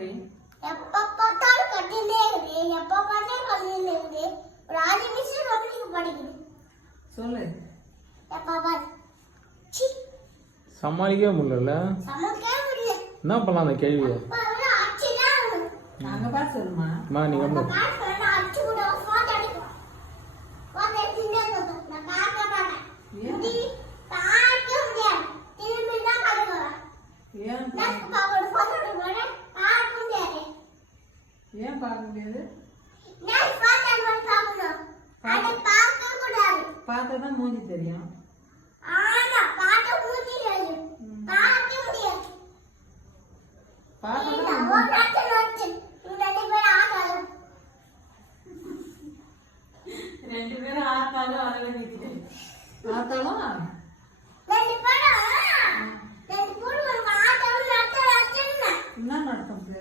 பண்றீ? எப்ப பார்த்தாலும் கட்டிலே இருக்கு. எப்ப பார்த்தாலும் கட்டிலே இருக்கு. ஒரு 5 நிமிஷம் ரொம்பக்கு படிக்குது. சொல்லு. எப்ப பாரு. சி. சமாளிக்கவே முடியல. சமாளிக்கவே முடியல. என்ன பண்ணலாம் அந்த கேள்வியை? அங்க பாத்து சொல்லுமா. மா நீங்க வந்து அடிச்சு கூட ஃபோன் அடிக்கும். ஃபோன் எடுத்துட்டே இருக்க. நான் பார்க்க மாட்டேன். முடி தாக்க முடியாது. திரும்பி தான் பார்க்கறேன். ஏன் நான் பாவோட ஃபோன் எடுக்கறேன். பார்க்க முடியாது. ஏன் பார்க்க முடியாது? நான் ஃபோன் எடுத்து பார்க்கணும். அதை பார்க்க கூடாது. பார்த்தா தான் மூஞ்சி தெரியும். ஆமா பார்க்க மூஞ்சி தெரியும். பார்க்க முடியாது. பார்த்தா நான் ஒரு நாள் வந்து ரெண்டு பேரும் ஆத்தாலும் அளவு நிக்கிறேன். ஆத்தாலும் என்ன நடத்தது?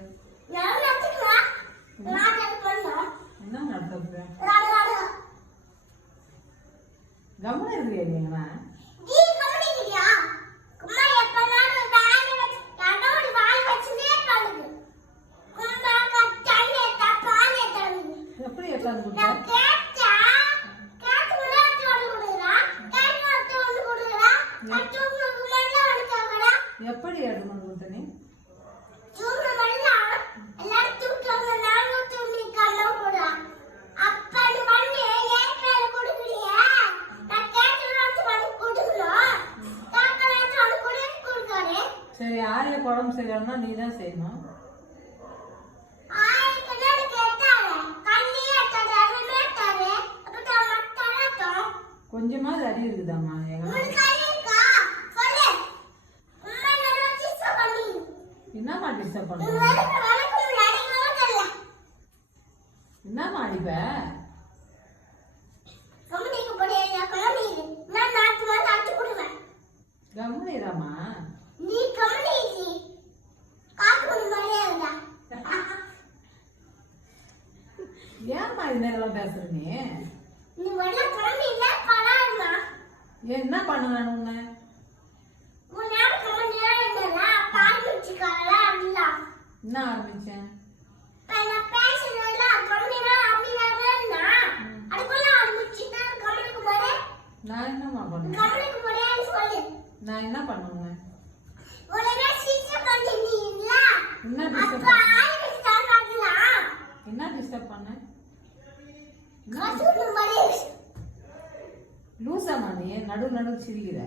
என்ன நடத்தது? கவனம் இருக்கு இல்லைங்களா? எப்படி எட்டாந்து கொடுத்த? எப்படி எடுக்கணும் கொடுத்த நீ? சரி ஆரிய குழம்பு செய்யணும்னா நீ தான் செய்யணும். கொஞ்சமா அறிவு இருக்குதாம்மா? என்னம்மா டிஸ்டர்ப் பண்ண? என்னம்மா அடிப்ப? கம்முனிராமா. ஏம்மா இந்த நேரம் பேசுற நீ? என்ன பண்ண நான் உன்னை? என்ன ஆரம்பிச்சேன்? நான் என்னம்மா பண்ணேன்? நான் என்ன பண்ணுவேன்? என்ன டிஸ்டர்ப் பண்ண? லூசாமா நீ நடு நடு சிரிக்கிற?